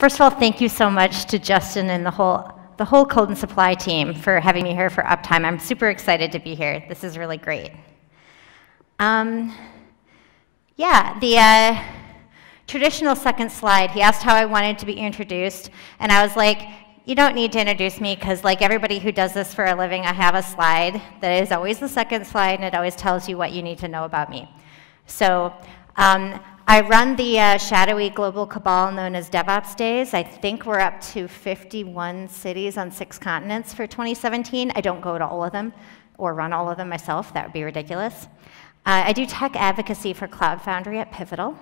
First of all, thank you so much to Justin and the whole Code and Supply team for having me here for Uptime. I'm super excited to be here. This is really great. The traditional second slide, he asked how I wanted to be introduced, and I was like, you don't need to introduce me, because like everybody who does this for a living, I have a slide that is always the second slide, and it always tells you what you need to know about me. So I run the shadowy global cabal known as DevOps Days. I think we're up to 51 cities on 6 continents for 2017. I don't go to all of them or run all of them myself. That would be ridiculous. I do tech advocacy for Cloud Foundry at Pivotal.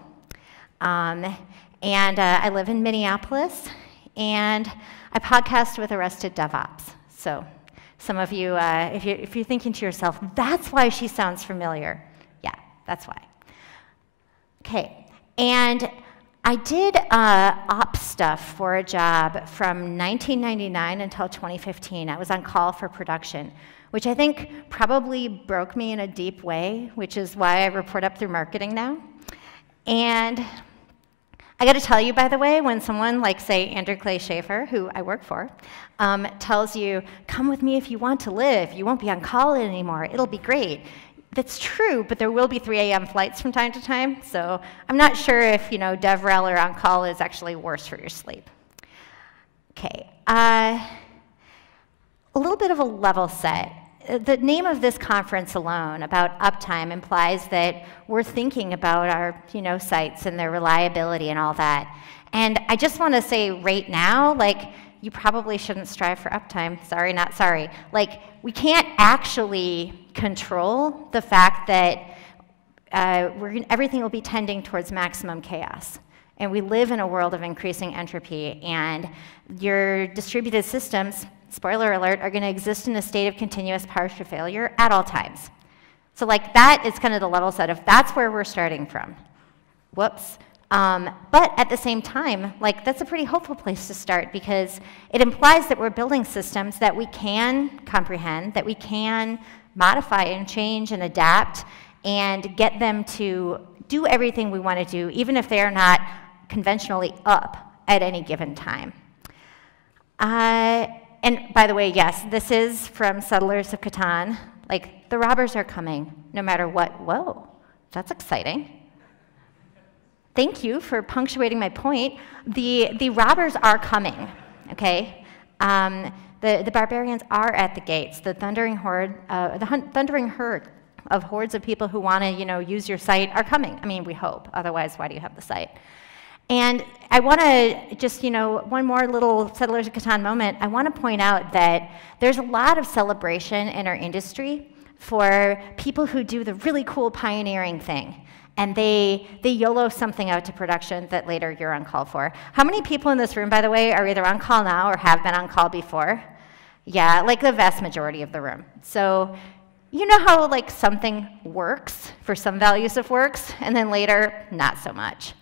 I live in Minneapolis, and I podcast with Arrested DevOps. So some of you, if you're thinking to yourself, that's why she sounds familiar. Yeah, that's why. Okay, and I did ops stuff for a job from 1999 until 2015. I was on call for production, which I think probably broke me in a deep way, which is why I report up through marketing now. And I got to tell you, by the way, when someone like, say, Andrew Clay Schaefer, who I work for, tells you, come with me if you want to live, you won't be on call anymore, it'll be great. That's true, but there will be 3 a.m. flights from time to time, so I'm not sure if, DevRel or on-call is actually worse for your sleep. Okay, a little bit of a level set. The name of this conference alone, about uptime, implies that we're thinking about our, sites and their reliability and all that. And I just want to say right now, you probably shouldn't strive for uptime. Sorry, not sorry. We can't actually control the fact that everything will be tending towards maximum chaos. And we live in a world of increasing entropy, and your distributed systems, spoiler alert, are going to exist in a state of continuous partial failure at all times. So that is kind of the level set of that's where we're starting from. Whoops. But at the same time, that's a pretty hopeful place to start, because it implies that we're building systems that we can comprehend, that we can modify and change and adapt and get them to do everything we want to do, even if they are not conventionally up at any given time. And by the way, yes, this is from Settlers of Catan. The robbers are coming, no matter what. Whoa, that's exciting. Thank you for punctuating my point. The robbers are coming, okay? The barbarians are at the gates. The thundering herd of hordes of people who want to, use your site are coming. I mean, we hope. Otherwise, why do you have the site? And I want to just, one more little Settlers of Catan moment. I want to point out that there's a lot of celebration in our industry for people who do the really cool pioneering thing. And they YOLO something out to production that later you're on call for. How many people in this room, by the way, are either on call now or have been on call before? Yeah, the vast majority of the room. So you know how something works for some values of works, and then later, not so much.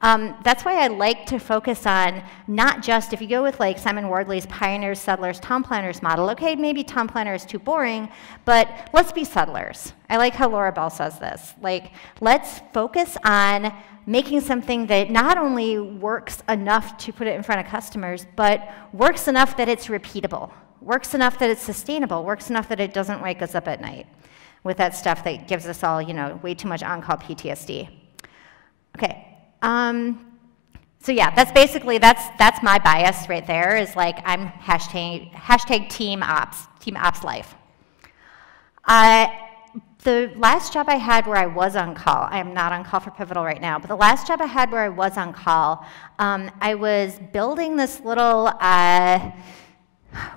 That's why I like to focus on not just, if you go with Simon Wardley's Pioneers, Settlers, Town Planners model, okay, maybe Town Planner is too boring, but let's be settlers. I like how Laura Bell says this. Let's focus on making something that not only works enough to put it in front of customers, but works enough that it's repeatable, works enough that it's sustainable, works enough that it doesn't wake us up at night with that stuff that gives us all, way too much on-call PTSD. Okay. So yeah, that's basically, that's my bias right there, is I'm hashtag team ops life. The last job I had where I was on call, I am not on call for Pivotal right now, but the last job I had where I was on call, I was building this little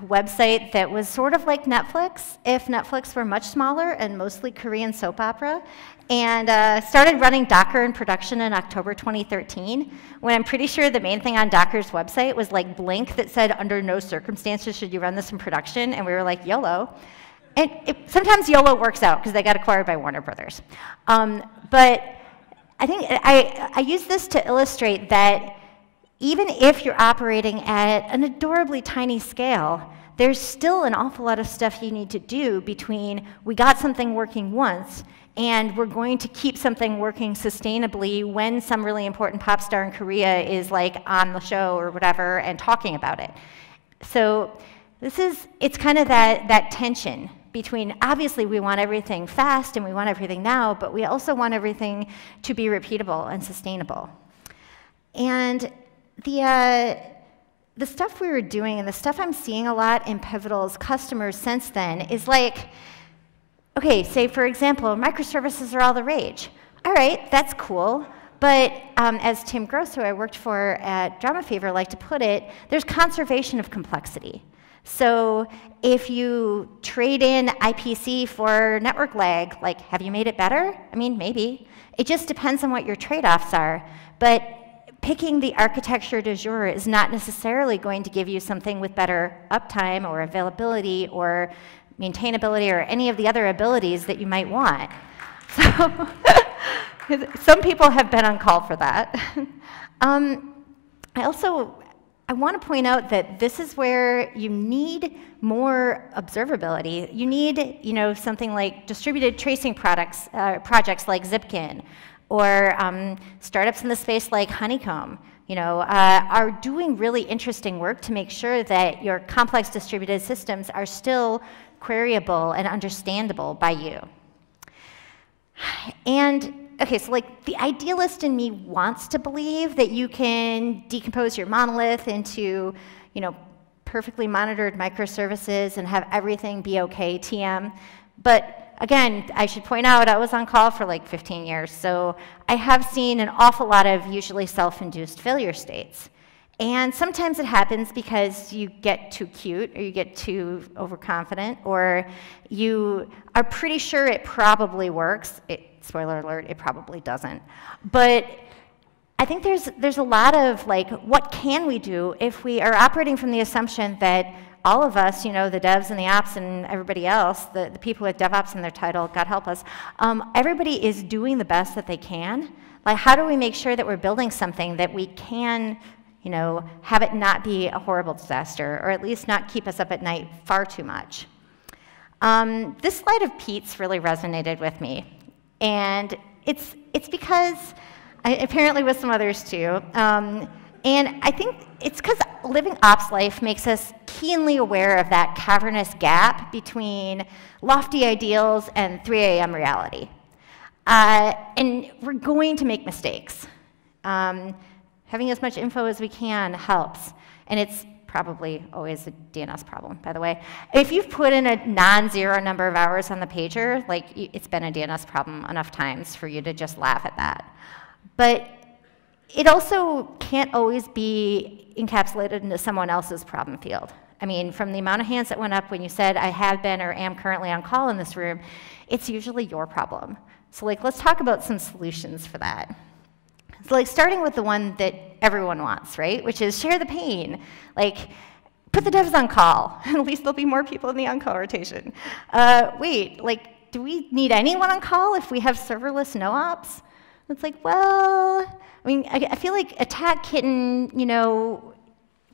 website that was sort of like Netflix, if Netflix were much smaller and mostly Korean soap opera, and started running Docker in production in October 2013, when I'm pretty sure the main thing on Docker's website was Blink that said, under no circumstances should you run this in production, and we were like, YOLO. And sometimes YOLO works out, because they got acquired by Warner Brothers. But I think I use this to illustrate that even if you're operating at an adorably tiny scale, there's still an awful lot of stuff you need to do between we got something working once and we're going to keep something working sustainably when some really important pop star in Korea is like on the show or whatever and talking about it. So it's kind of that tension between, obviously we want everything fast and we want everything now, but we also want everything to be repeatable and sustainable. And the stuff we were doing and the stuff I'm seeing a lot in Pivotal's customers since then is like, okay, say for example, microservices are all the rage. All right, that's cool. But as Tim Gross, who I worked for at Drama Fever, liked to put it, there's conservation of complexity. So if you trade in IPC for network lag, like, have you made it better? I mean, maybe. It just depends on what your trade-offs are. But picking the architecture du jour is not necessarily going to give you something with better uptime or availability or maintainability or any of the other abilities that you might want. So some people have been on call for that. I want to point out that this is where you need more observability. You need, something like distributed tracing projects like Zipkin, or startups in the space like Honeycomb, are doing really interesting work to make sure that your complex distributed systems are still queryable and understandable by you. And okay, so like the idealist in me wants to believe that you can decompose your monolith into, perfectly monitored microservices and have everything be okay TM. But again, I should point out I was on call for like 15 years, so I have seen an awful lot of usually self-induced failure states. And sometimes it happens because you get too cute, or you get too overconfident, or you are pretty sure it probably works. Spoiler alert, it probably doesn't. But I think there's a lot of like, what can we do if we are operating from the assumption that all of us, the devs and the ops and everybody else, the people with DevOps in their title, God help us, everybody is doing the best that they can. Like, how do we make sure that we're building something that we can, have it not be a horrible disaster, or at least not keep us up at night far too much? This slide of Pete's really resonated with me. And it's because, apparently with some others too, and I think it's because living ops life makes us keenly aware of that cavernous gap between lofty ideals and 3 a.m. reality. And we're going to make mistakes. Having as much info as we can helps, and it's probably always a DNS problem, by the way. If you've put in a non-zero number of hours on the pager, like, it's been a DNS problem enough times for you to just laugh at that. But it also can't always be encapsulated into someone else's problem field. I mean, from the amount of hands that went up when you said, I have been or am currently on call in this room, it's usually your problem. So like, let's talk about some solutions for that. So like, starting with the one that everyone wants, right? Which is share the pain. Like, put the devs on call. At least there'll be more people in the on-call rotation. Wait, like, do we need anyone on call if we have serverless no-ops? It's like, well, I mean, I feel like Attack Kitten,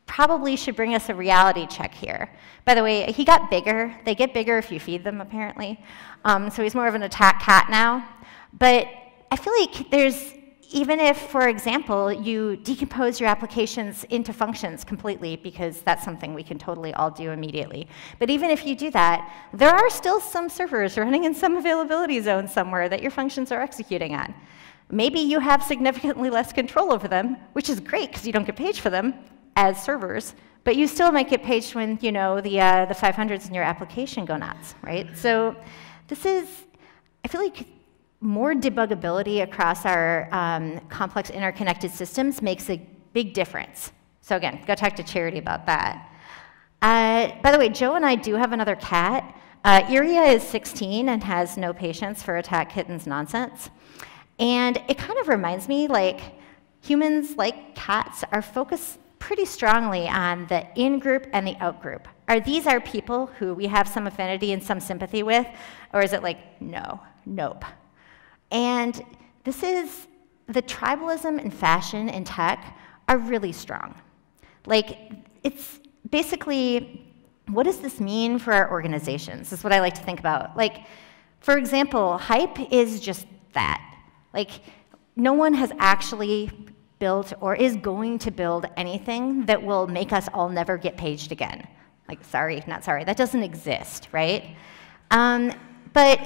probably should bring us a reality check here. By the way, he got bigger. They get bigger if you feed them, apparently. So he's more of an attack cat now. But I feel like even if, for example, you decompose your applications into functions completely, because that's something we can totally all do immediately. But even if you do that, there are still some servers running in some availability zone somewhere that your functions are executing on. Maybe you have significantly less control over them, which is great because you don't get paid for them as servers, but you still might get paid when, the 500s in your application go nuts, right? So this is, I feel like more debuggability across our complex interconnected systems makes a big difference. So again, go talk to Charity about that. By the way, Joe and I do have another cat. Iria is 16 and has no patience for Attack Kitten's nonsense. And it kind of reminds me, like, humans, like cats, are focused pretty strongly on the in-group and the out-group. Are these our people who we have some affinity and some sympathy with? Or is it like, no, nope? And this is, the tribalism and fashion in tech are really strong. Like, it's basically, what does this mean for our organizations? This is what I like to think about. Like, for example, hype is just that. Like, no one has actually built or is going to build anything that will make us all never get paged again. Like, sorry, not sorry, that doesn't exist, right? But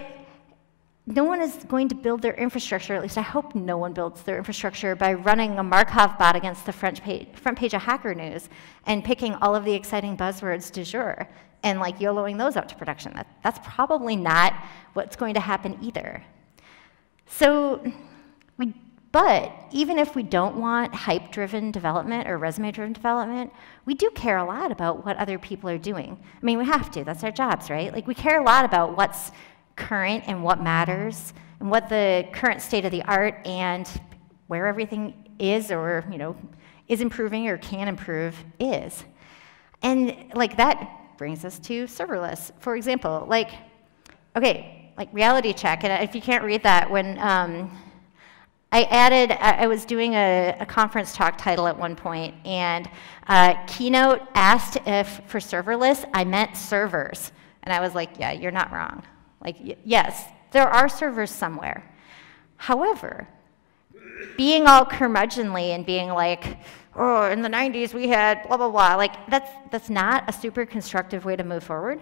no one is going to build their infrastructure, at least I hope no one builds their infrastructure by running a Markov bot against the front page of Hacker News and picking all of the exciting buzzwords du jour and like YOLOing those out to production. That's probably not what's going to happen either. So, but even if we don't want hype-driven development or resume-driven development, we do care a lot about what other people are doing. I mean, we have to, that's our jobs, right? Like, we care a lot about what's current and what matters, and what the current state of the art and where everything is or, is improving or can improve is. And like that brings us to serverless. For example, like reality check, and if you can't read that, when I was doing a conference talk title at one point, and Keynote asked if for serverless I meant servers. And I was like, yeah, you're not wrong. Like, yes, there are servers somewhere. However, being all curmudgeonly and being like, oh, in the 90s we had blah, blah, blah, like that's not a super constructive way to move forward.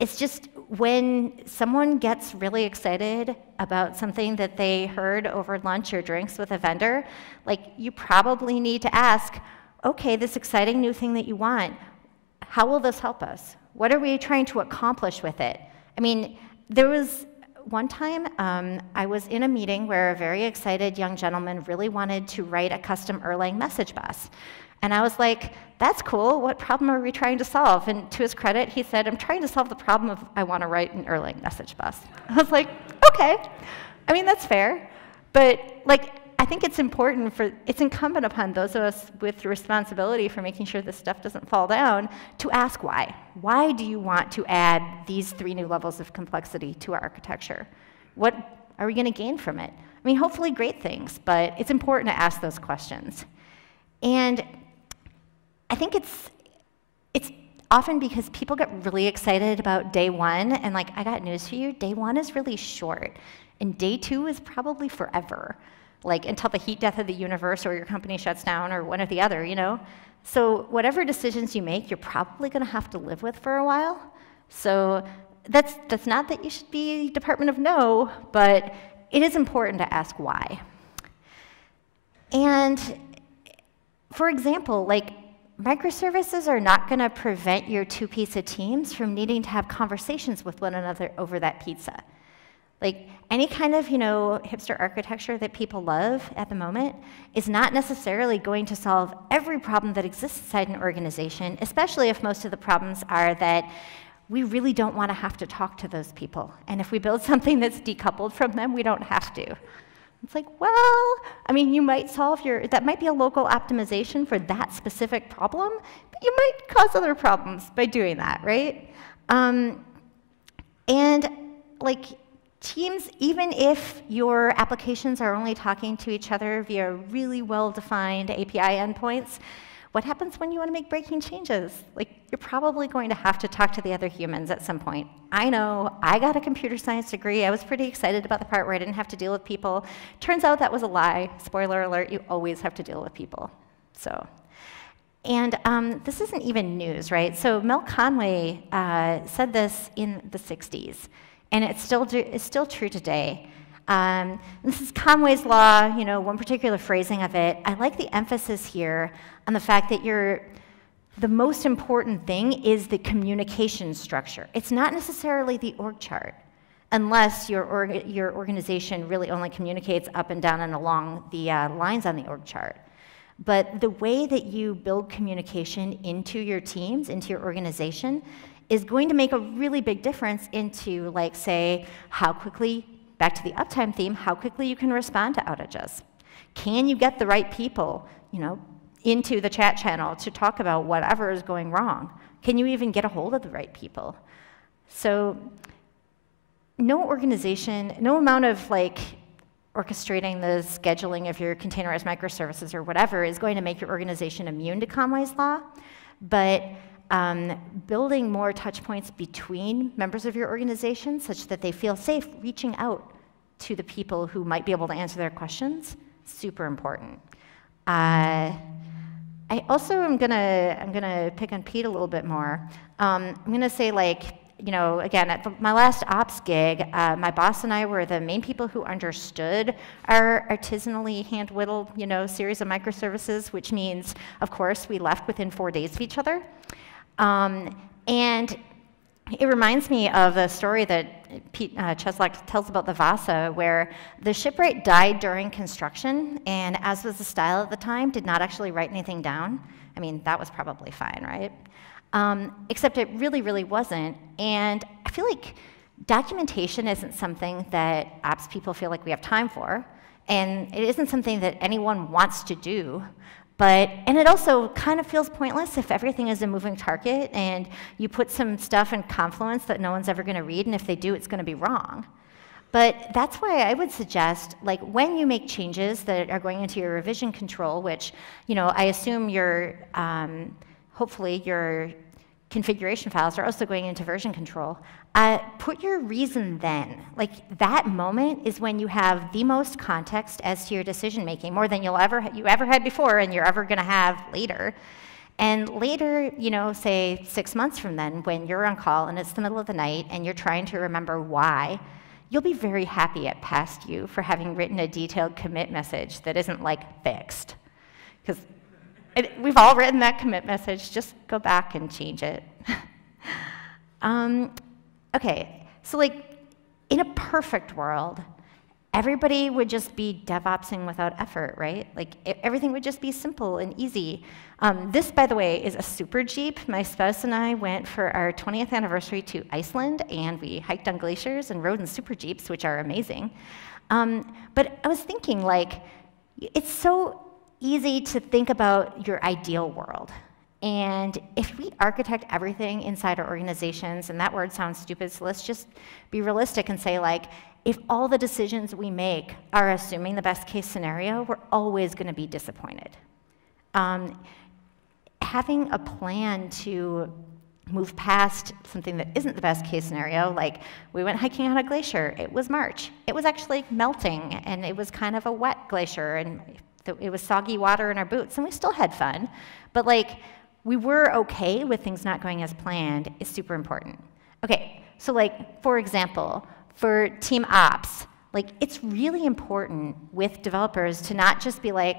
It's just when someone gets really excited about something that they heard over lunch or drinks with a vendor, like you probably need to ask, okay, this exciting new thing that you want, how will this help us? What are we trying to accomplish with it? I mean, there was one time I was in a meeting where a very excited young gentleman really wanted to write a custom Erlang message bus. And I was like, that's cool, what problem are we trying to solve? And to his credit, he said, I'm trying to solve the problem of I want to write an Erlang message bus. I was like, okay, I mean, that's fair. But like, I think it's incumbent upon those of us with responsibility for making sure this stuff doesn't fall down to ask why. Why do you want to add these 3 new levels of complexity to our architecture? What are we going to gain from it? I mean, hopefully great things, but it's important to ask those questions. And I think it's often because people get really excited about day one, and like, I got news for you, day one is really short, and day 2 is probably forever. Like until the heat death of the universe or your company shuts down or one or the other, So whatever decisions you make, you're probably gonna have to live with for a while. So that's not that you should be Department of No, but it is important to ask why. And for example, like microservices are not gonna prevent your 2-pizza teams from needing to have conversations with one another over that pizza. Like any kind of, hipster architecture that people love at the moment is not necessarily going to solve every problem that exists inside an organization, especially if most of the problems are that we really don't want to have to talk to those people. And if we build something that's decoupled from them, we don't have to. It's like, well, I mean, you might that might be a local optimization for that specific problem, but you might cause other problems by doing that, right? And like, teams, even if your applications are only talking to each other via really well-defined API endpoints, what happens when you want to make breaking changes? Like, you're probably going to have to talk to the other humans at some point. I know, I got a computer science degree. I was pretty excited about the part where I didn't have to deal with people. Turns out that was a lie. Spoiler alert, you always have to deal with people. So, and this isn't even news, right? So Mel Conway said this in the 60s. And it's still true today. This is Conway's law, one particular phrasing of it. I like the emphasis here on the fact that the most important thing is the communication structure. It's not necessarily the org chart, unless your organization really only communicates up and down and along the lines on the org chart. But the way that you build communication into your teams, into your organization, is going to make a really big difference into, like, say, how quickly, back to the uptime theme, how quickly you can respond to outages. Can you get the right people, into the chat channel to talk about whatever is going wrong? Can you even get a hold of the right people? So no organization, no amount of, like, orchestrating the scheduling of your containerized microservices or whatever is going to make your organization immune to Conway's law, but building more touch points between members of your organization such that they feel safe reaching out to the people who might be able to answer their questions, super important. I also am gonna pick on Pete a little bit more. I'm gonna say, like, you know, again, at my last ops gig, my boss and I were the main people who understood our artisanally hand-whittled, you know, series of microservices, which means, of course, we left within 4 days of each other. And it reminds me of a story that Pete Cheslock tells about the Vasa, where the shipwright died during construction, and as was the style at the time, did not actually write anything down. I mean, that was probably fine, right? Except it really, really wasn't. And I feel like documentation isn't something that ops people feel like we have time for, and it isn't something that anyone wants to do. And it also kind of feels pointless if everything is a moving target and you put some stuff in Confluence that no one's ever going to read, and if they do, it's going to be wrong. But that's why I would suggest, like, when you make changes that are going into your revision control, which, you know, I assume your, hopefully your configuration files are also going into version control, put your reason then. Like, that moment is when you have the most context as to your decision making, more than you ever had before and you're ever going to have later. And later, you know, say 6 months from then, when you're on call and it's the middle of the night and you're trying to remember why, you'll be very happy at past you for having written a detailed commit message that isn't, like, fixed. Because we've all written that commit message. Just go back and change it. Okay, so, like, in a perfect world, everybody would just be DevOpsing without effort, right? Like, everything would just be simple and easy. This, by the way, is a super Jeep. My spouse and I went for our 20th anniversary to Iceland, and we hiked on glaciers and rode in super Jeeps, which are amazing. But I was thinking, like, it's so easy to think about your ideal world. And if we architect everything inside our organizations, and that word sounds stupid, so let's just be realistic and say, like, if all the decisions we make are assuming the best case scenario, we're always going to be disappointed. Having a plan to move past something that isn't the best case scenario, like we went hiking on a glacier, it was March. It was actually melting, and it was kind of a wet glacier, and it was soggy water in our boots, and we still had fun. But, like, we were okay with things not going as planned is super important. Okay, so, like, for example, for team ops, like, it's really important with developers to not just be like,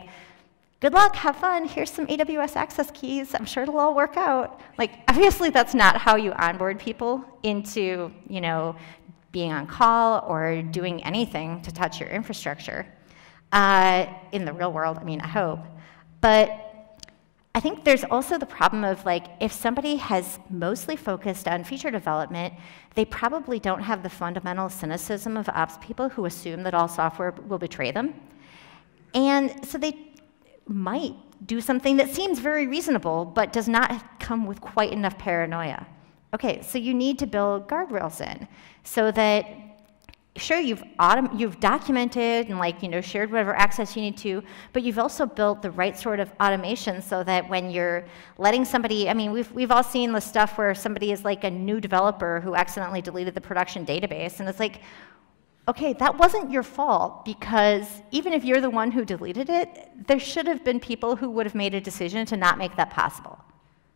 good luck, have fun, here's some AWS access keys, I'm sure it'll all work out. Like, obviously that's not how you onboard people into, you know, being on call or doing anything to touch your infrastructure. In the real world, I mean, I hope. But I think there's also the problem of, like, if somebody has mostly focused on feature development, they probably don't have the fundamental cynicism of ops people who assume that all software will betray them. And so they might do something that seems very reasonable, but does not come with quite enough paranoia. Okay, so you need to build guardrails in so that, sure, you've documented and, like, you know, shared whatever access you need to, but you've also built the right sort of automation so that when you're letting somebody, I mean, we've all seen the stuff where somebody is, like, a new developer who accidentally deleted the production database, and it's like, okay, that wasn't your fault, because even if you're the one who deleted it, there should have been people who would have made a decision to not make that possible.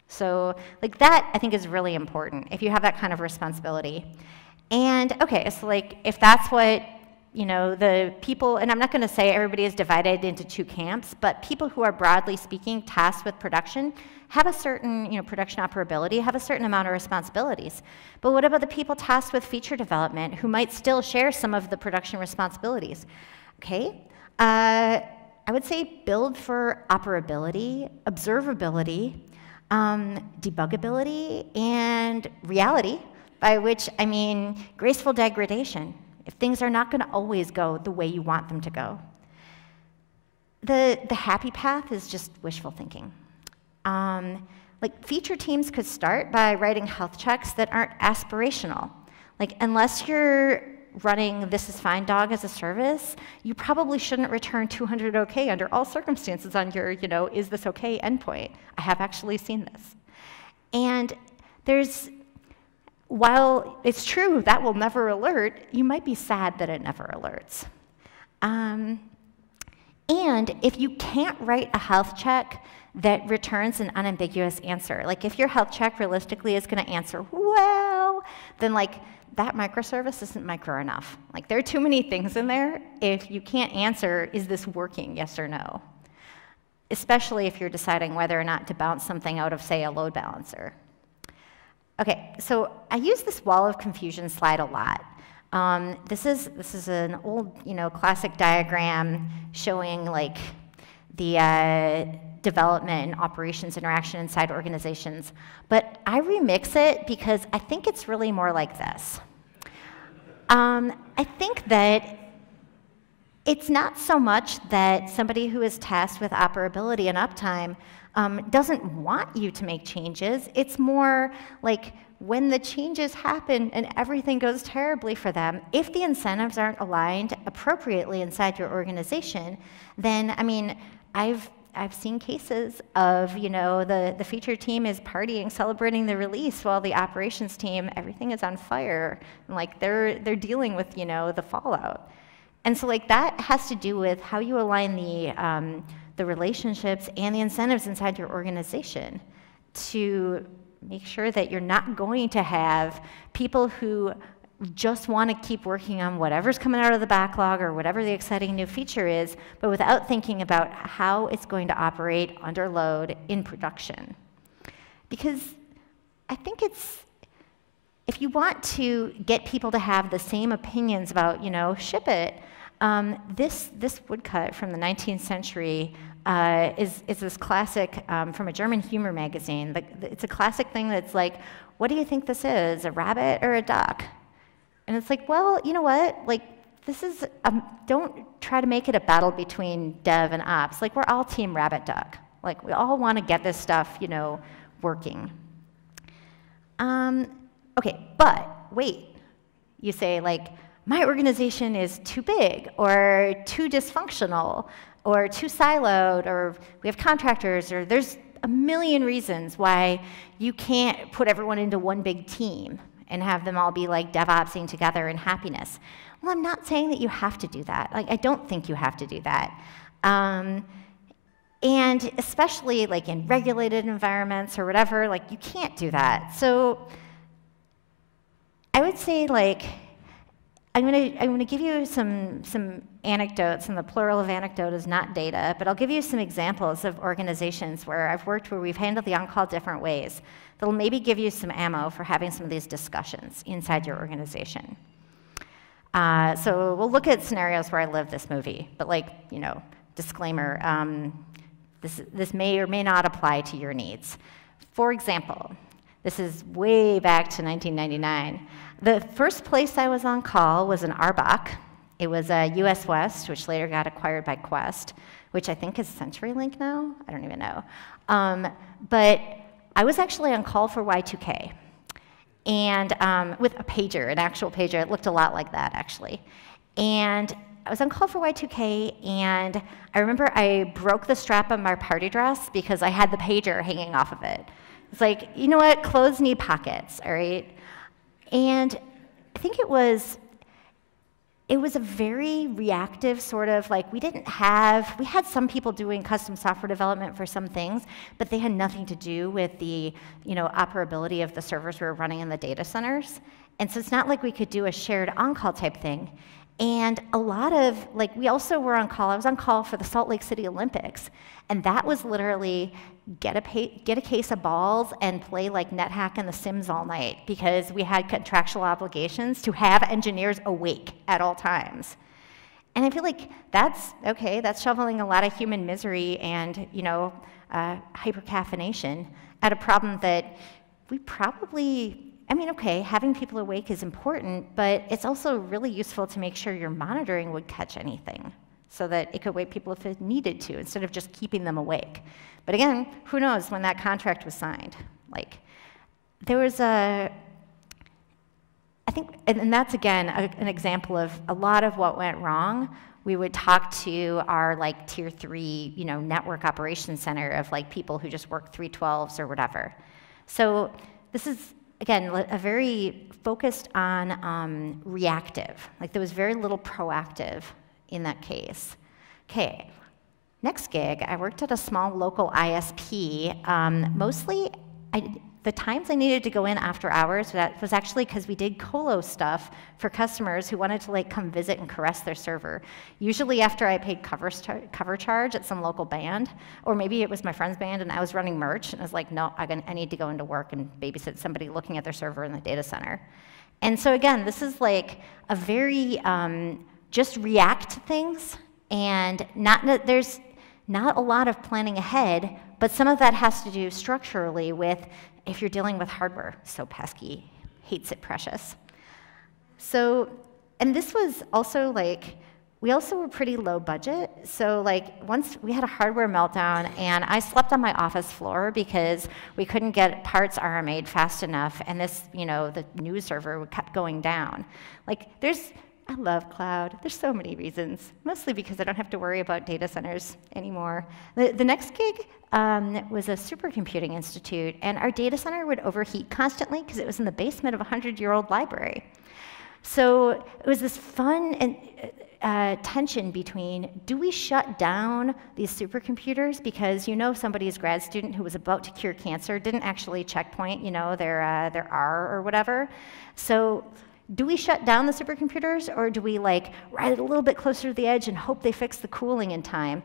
So, like, that I think is really important if you have that kind of responsibility. And okay, so, like, if that's what, you know, the people, and I'm not going to say everybody is divided into two camps, but people who are broadly speaking tasked with production have a certain, you know, production operability, have a certain amount of responsibilities. But what about the people tasked with feature development who might still share some of the production responsibilities? Okay, I would say build for operability, observability, debuggability, and reality, by which I mean graceful degradation, if things are not going to always go the way you want them to go. The happy path is just wishful thinking. Like, feature teams could start by writing health checks that aren't aspirational. Like, unless you're running This Is Fine Dog as a service, you probably shouldn't return 200 OK under all circumstances on your, you know, is this OK endpoint. I have actually seen this. And while it's true that will never alert, you might be sad that it never alerts. And if you can't write a health check that returns an unambiguous answer, like if your health check realistically is going to answer, well, then like that microservice isn't micro enough. Like there are too many things in there if you can't answer, is this working, yes or no? Especially if you're deciding whether or not to bounce something out of, say, a load balancer. Okay, so I use this wall of confusion slide a lot. This is an old, classic diagram showing like the development and operations interaction inside organizations. But I remix it because I think it's really more like this. I think that it's not so much that somebody who is tasked with operability and uptime doesn't want you to make changes. It's more like when the changes happen and everything goes terribly for them, if the incentives aren't aligned appropriately inside your organization, then, I mean, I've seen cases of, the feature team is partying, celebrating the release, while the operations team, everything is on fire, and like they're dealing with, the fallout. And so like that has to do with how you align the relationships and the incentives inside your organization to make sure that you're not going to have people who just want to keep working on whatever's coming out of the backlog or whatever the exciting new feature is, but without thinking about how it's going to operate under load in production. Because I think if you want to get people to have the same opinions about, ship it, this woodcut from the 19th century is this classic from a German humor magazine. It's a classic thing that's like, what do you think this is, a rabbit or a duck? And it's like, well, you know what? Like, this is, don't try to make it a battle between dev and ops. Like, we're all team rabbit duck. Like, we all want to get this stuff, working. Okay, but wait. You say, like, my organization is too big or too dysfunctional or too siloed, or we have contractors, or there's a million reasons why you can't put everyone into one big team and have them all be like DevOpsing together in happiness. Well, I'm not saying that you have to do that. Like, I don't think you have to do that. And especially like in regulated environments or whatever, like you can't do that. So I would say like, I'm gonna give you some anecdotes, and the plural of anecdote is not data, but I'll give you some examples of organizations where I've worked where we've handled the on-call different ways that'll maybe give you some ammo for having some of these discussions inside your organization. So we'll look at scenarios where I live this movie, but like, disclaimer, this may or may not apply to your needs. For example, this is way back to 1999. The first place I was on call was in Arbach. It was US West, which later got acquired by Quest, which I think is CenturyLink now. I don't even know. But I was actually on call for Y2K, and with a pager, an actual pager. It looked a lot like that, actually. And I was on call for Y2K, and I remember I broke the strap on my party dress because I had the pager hanging off of it. It's like, you know what? Clothes need pockets, all right? And I think it was a very reactive sort of, like, we had some people doing custom software development for some things, but they had nothing to do with the, operability of the servers we were running in the data centers. And so it's not like we could do a shared on-call type thing. And a lot of, like, we also were on call. I was on call for the Salt Lake City Olympics, and that was literally get a case of balls and play like NetHack and The Sims all night, because we had contractual obligations to have engineers awake at all times. And I feel like that's shoveling a lot of human misery and hypercaffeination at a problem that we probably, having people awake is important, but it's also really useful to make sure your monitoring would catch anything so that it could wake people if it needed to, instead of just keeping them awake. But again, who knows when that contract was signed? Like, there was and that's again an example of a lot of what went wrong. We would talk to our like tier 3, network operations center of like people who just work 312s or whatever. So this is, again, a very focused on reactive. Like there was very little proactive in that case. Okay, next gig, I worked at a small local ISP. Mostly, the times I needed to go in after hours, that was actually because we did colo stuff for customers who wanted to like come visit and caress their server. Usually after I paid cover charge at some local band, or maybe it was my friend's band and I was running merch, and I was like, no, I need to go into work and babysit somebody looking at their server in the data center. And so again, this is like a very, just react to things, and there's not a lot of planning ahead, but some of that has to do structurally with if you're dealing with hardware, so pesky, hates it precious. So, and this was also like, we also were pretty low budget, so like once we had a hardware meltdown and I slept on my office floor because we couldn't get parts RMA'd fast enough, and this, the news server kept going down. Like I love cloud. There's so many reasons, mostly because I don't have to worry about data centers anymore. The next gig was a supercomputing institute, and our data center would overheat constantly because it was in the basement of a 100-year-old library. So it was this fun and tension between, do we shut down these supercomputers because somebody's grad student who was about to cure cancer didn't actually checkpoint their R or whatever. So do we shut down the supercomputers, or do we like ride it a little bit closer to the edge and hope they fix the cooling in time?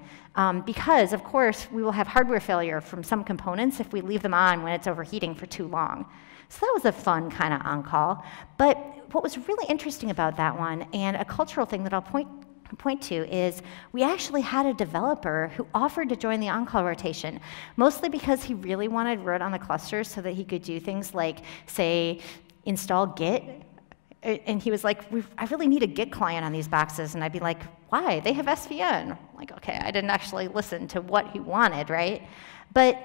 Because, of course, we will have hardware failure from some components if we leave them on when it's overheating for too long. So that was a fun kind of on-call. But what was really interesting about that one, and a cultural thing that I'll point to, is we actually had a developer who offered to join the on-call rotation, mostly because he really wanted root on the clusters so that he could do things like, say, install Git. And he was like, I really need a Git client on these boxes. And I'd be like, why? They have SVN. I'm like, okay, I didn't actually listen to what he wanted, right? But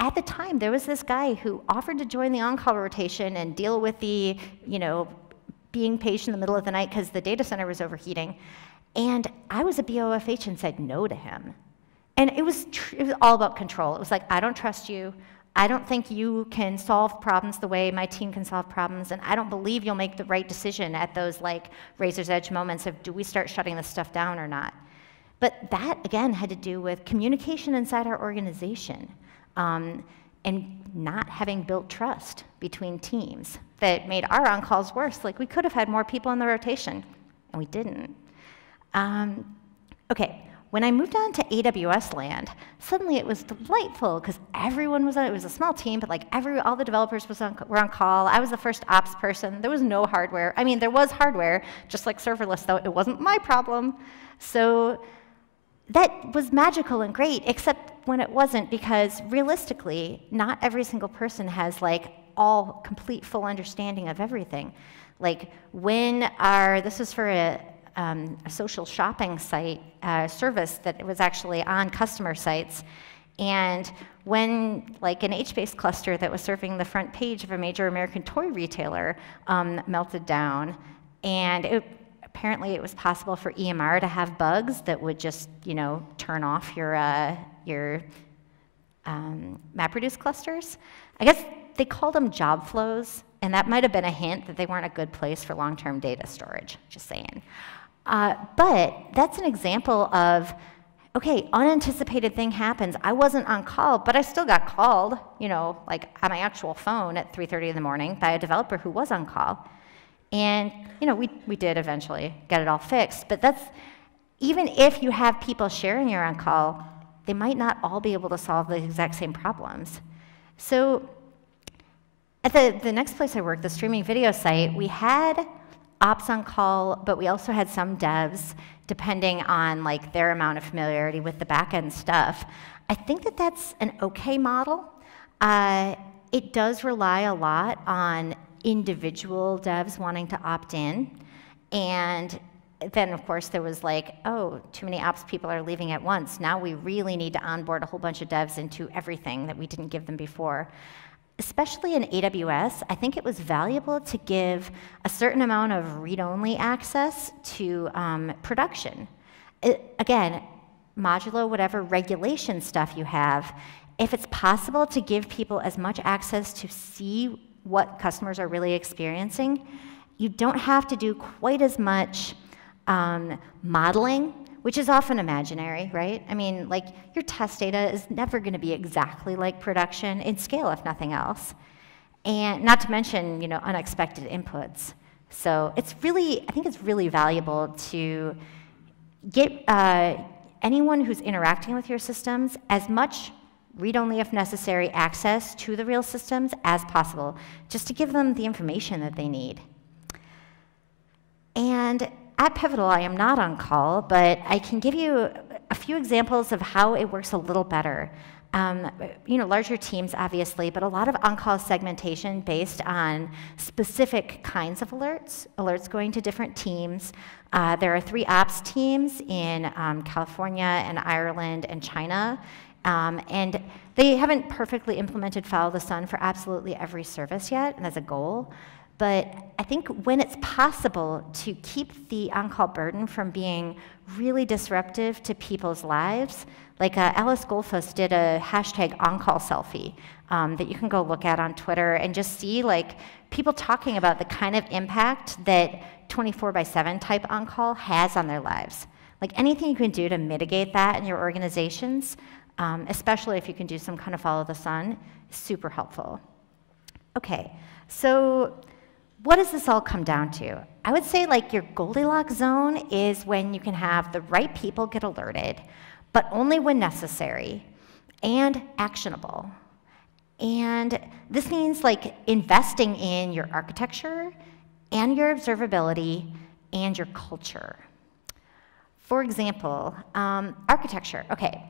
at the time, there was this guy who offered to join the on-call rotation and deal with the, being paged in the middle of the night because the data center was overheating. And I was a BOFH and said no to him. And it was all about control. It was like, I don't trust you. I don't think you can solve problems the way my team can solve problems, and I don't believe you'll make the right decision at those like razor's edge moments of, do we start shutting this stuff down or not? But that, again, had to do with communication inside our organization, and not having built trust between teams that made our on-calls worse. Like, we could have had more people in the rotation, and we didn't. Okay. When I moved on to AWS Land, suddenly it was delightful because everyone was on. It was a small team, but like all the developers were on call. I was the first ops person. There was no hardware. I mean, there was hardware, just like serverless, though it wasn't my problem. So that was magical and great, except when it wasn't, because realistically, not every single person has like all complete, full understanding of everything. Like this was for a social shopping site service that was actually on customer sites, and when like an HBase cluster that was serving the front page of a major American toy retailer melted down, and apparently it was possible for EMR to have bugs that would just turn off your MapReduce clusters. I guess they called them job flows, and that might have been a hint that they weren't a good place for long-term data storage, just saying. But that's an example of, okay, unanticipated thing happens. I wasn't on call, but I still got called, like on my actual phone at 3:30 in the morning by a developer who was on call. And, we did eventually get it all fixed. But even if you have people sharing your on call, they might not all be able to solve the exact same problems. So at the next place I worked, the streaming video site, we had ops on call, but we also had some devs, depending on like their amount of familiarity with the back-end stuff. I think that that's an okay model. It does rely a lot on individual devs wanting to opt in, and then of course there was like, oh, too many ops people are leaving at once. Now we really need to onboard a whole bunch of devs into everything that we didn't give them before. Especially in AWS, I think it was valuable to give a certain amount of read-only access to production. Again, modulo whatever regulation stuff you have, If it's possible to give people as much access to see what customers are really experiencing, you don't have to do quite as much modeling, which is often imaginary, right? I mean, like, your test data is never going to be exactly like production in scale, if nothing else. And not to mention, unexpected inputs. So it's really, I think it's really valuable to get anyone who's interacting with your systems as much read-only if necessary access to the real systems as possible, just to give them the information that they need. And at Pivotal, I am not on call, but I can give you a few examples of how it works a little better. Larger teams, obviously, but a lot of on-call segmentation based on specific kinds of alerts going to different teams. There are 3 ops teams in California and Ireland and China, and they haven't perfectly implemented Follow the Sun for absolutely every service yet, and that's a goal. But I think when it's possible to keep the on-call burden from being really disruptive to people's lives, like Alice Goldfuss did a hashtag on-call selfie that you can go look at on Twitter and just see like people talking about the kind of impact that 24/7 type on-call has on their lives. Like anything you can do to mitigate that in your organizations, especially if you can do some kind of follow the sun, is super helpful. Okay, so what does this all come down to? I would say like your Goldilocks zone is when you can have the right people get alerted, but only when necessary and actionable. And this means like investing in your architecture and your observability and your culture. For example, architecture, okay.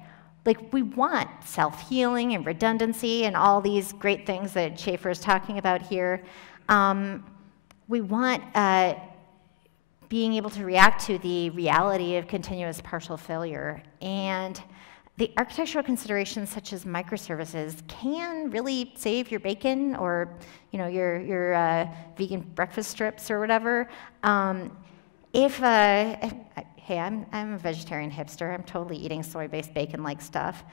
Like we want self-healing and redundancy and all these great things that Schaefer's talking about here. We want being able to react to the reality of continuous partial failure. And the architectural considerations such as microservices can really save your bacon or your vegan breakfast strips or whatever. Hey, I'm a vegetarian hipster. I'm totally eating soy-based bacon-like stuff.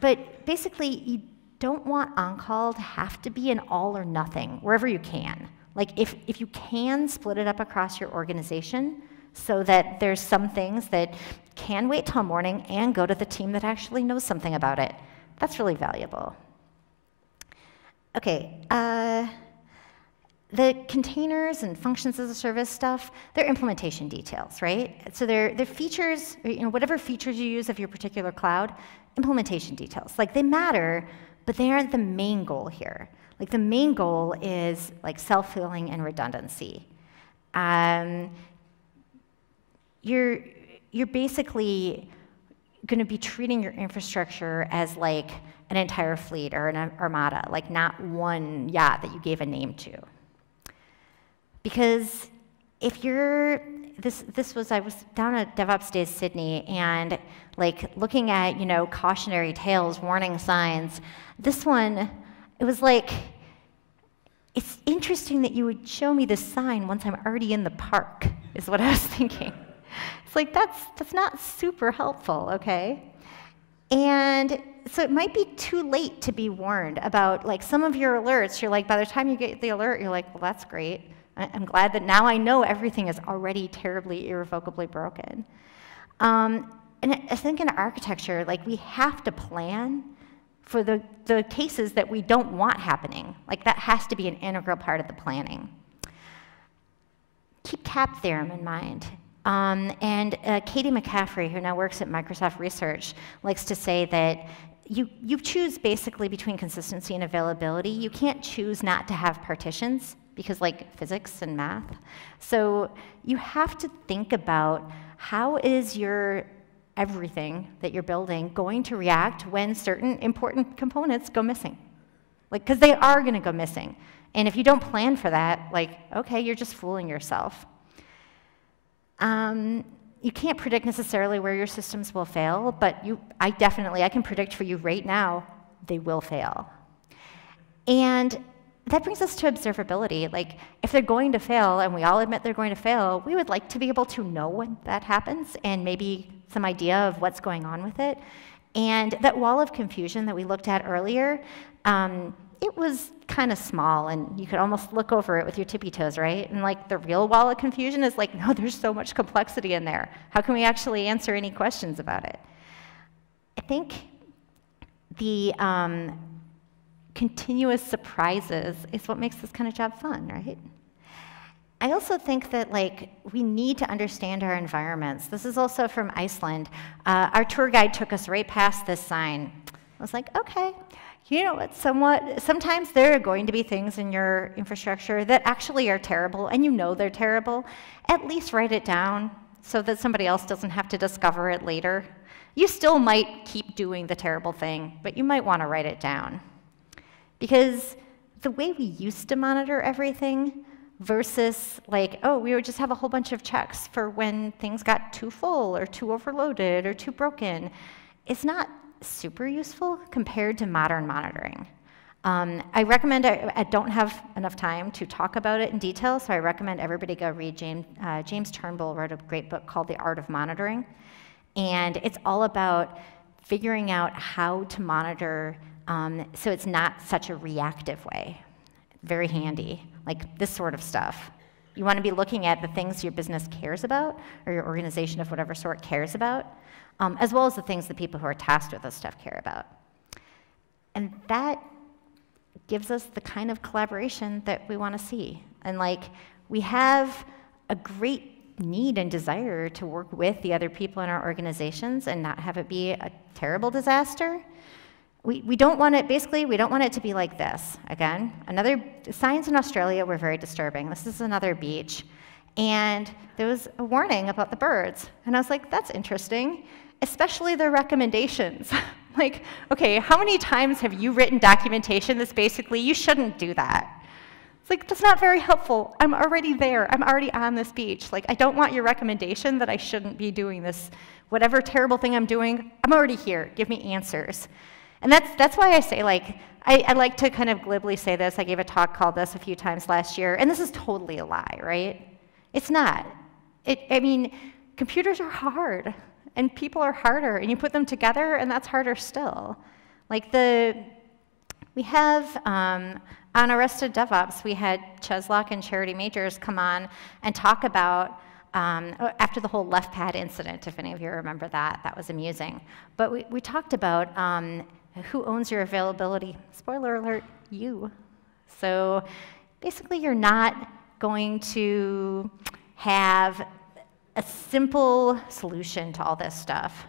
But basically, you don't want on-call to have to be an all or nothing, wherever you can. Like, if you can split it up across your organization so that there's some things that can wait till morning and go to the team that actually knows something about it, that's really valuable. Okay, the containers and functions as a service stuff, they're implementation details, right? So they're features, whatever features you use of your particular cloud, implementation details. Like they matter, but they aren't the main goal here. Like the main goal is like self-healing and redundancy. You're basically going to be treating your infrastructure as like an entire fleet or an armada, like not one yacht that you gave a name to. Because if you're, I was down at DevOps Days Sydney and like looking at, cautionary tales, warning signs. This one, it was like, it's interesting that you would show me this sign once I'm already in the park, is what I was thinking. It's like, that's not super helpful, okay? And so it might be too late to be warned about like some of your alerts. You're like, by the time you get the alert, you're like, well, that's great. I'm glad that now I know everything is already terribly, irrevocably broken. And I think in architecture, like we have to plan for the cases that we don't want happening. Like that has to be an integral part of the planning. Keep CAP theorem in mind. And Katie McCaffrey, who now works at Microsoft Research, likes to say that you choose basically between consistency and availability. You can't choose not to have partitions because like physics and math. So you have to think about how is your everything that you're building going to react when certain important components go missing. Like, because they are gonna go missing. And if you don't plan for that, like, okay, you're just fooling yourself. You can't predict necessarily where your systems will fail, but I can predict for you right now, they will fail. And that brings us to observability. Like, if they're going to fail, and we all admit they're going to fail, we would like to be able to know when that happens and maybe some idea of what's going on with it. And that wall of confusion that we looked at earlier, it was kind of small, and you could almost look over it with your tippy toes, right? And like the real wall of confusion is like, no, there's so much complexity in there. How can we actually answer any questions about it? I think the continuous surprises is what makes this kind of job fun, right? I also think that like we need to understand our environments. This is also from Iceland. Our tour guide took us right past this sign. I was like, okay, you know what, sometimes there are going to be things in your infrastructure that actually are terrible, and you know they're terrible. At least write it down so that somebody else doesn't have to discover it later. You still might keep doing the terrible thing, but you might want to write it down. Because the way we used to monitor everything versus like, oh, we would just have a whole bunch of checks for when things got too full or too overloaded or too broken, is not super useful compared to modern monitoring. I recommend, I don't have enough time to talk about it in detail, so I recommend everybody go read James Turnbull wrote a great book called The Art of Monitoring. And it's all about figuring out how to monitor so it's not such a reactive way. Very handy, like this sort of stuff. You want to be looking at the things your business cares about, or your organization of whatever sort cares about, as well as the things the people who are tasked with this stuff care about. And that gives us the kind of collaboration that we want to see. And like, we have a great need and desire to work with the other people in our organizations and not have it be a terrible disaster. We don't want it, basically, we don't want it to be like this. Again, signs in Australia were very disturbing. This is another beach. And there was a warning about the birds. And I was like, that's interesting, especially their recommendations. Like, okay, how many times have you written documentation that's basically, you shouldn't do that? It's like, that's not very helpful. I'm already there. I'm already on this beach. Like, I don't want your recommendation that I shouldn't be doing this. Whatever terrible thing I'm doing, I'm already here. Give me answers. And that's why I say, like, I like to kind of glibly say this. I gave a talk called this a few times last year, and this is totally a lie, right? It's not. I mean, computers are hard, and people are harder, and you put them together, and that's harder still. Like we have, on Arrested DevOps, we had Cheslock and Charity Majors come on and talk about, after the whole left pad incident, if any of you remember that, that was amusing. But we talked about who owns your availability. Spoiler alert, you. So basically, you're not going to have a simple solution to all this stuff.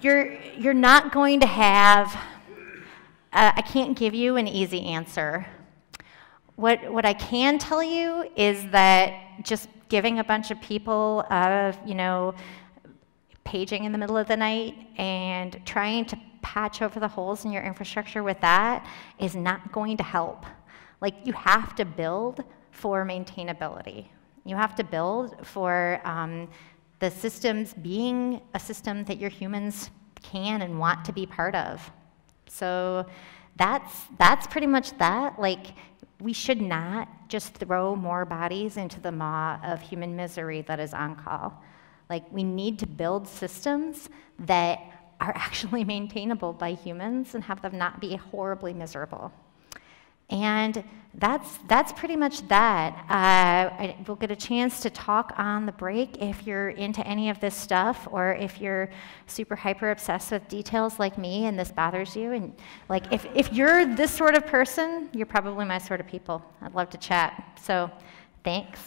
You're not going to have, I can't give you an easy answer. What I can tell you is that just giving a bunch of people, paging in the middle of the night and trying to patch over the holes in your infrastructure with that is not going to help. Like, you have to build for maintainability. You have to build for the systems being a system that your humans can and want to be part of. So that's pretty much that. Like, we should not just throw more bodies into the maw of human misery that is on-call. Like, we need to build systems that are actually maintainable by humans and have them not be horribly miserable. And that's pretty much that. We'll get a chance to talk on the break if you're into any of this stuff, or if you're super hyper obsessed with details like me and this bothers you. And like, if you're this sort of person, you're probably my sort of people. I'd love to chat. So thanks.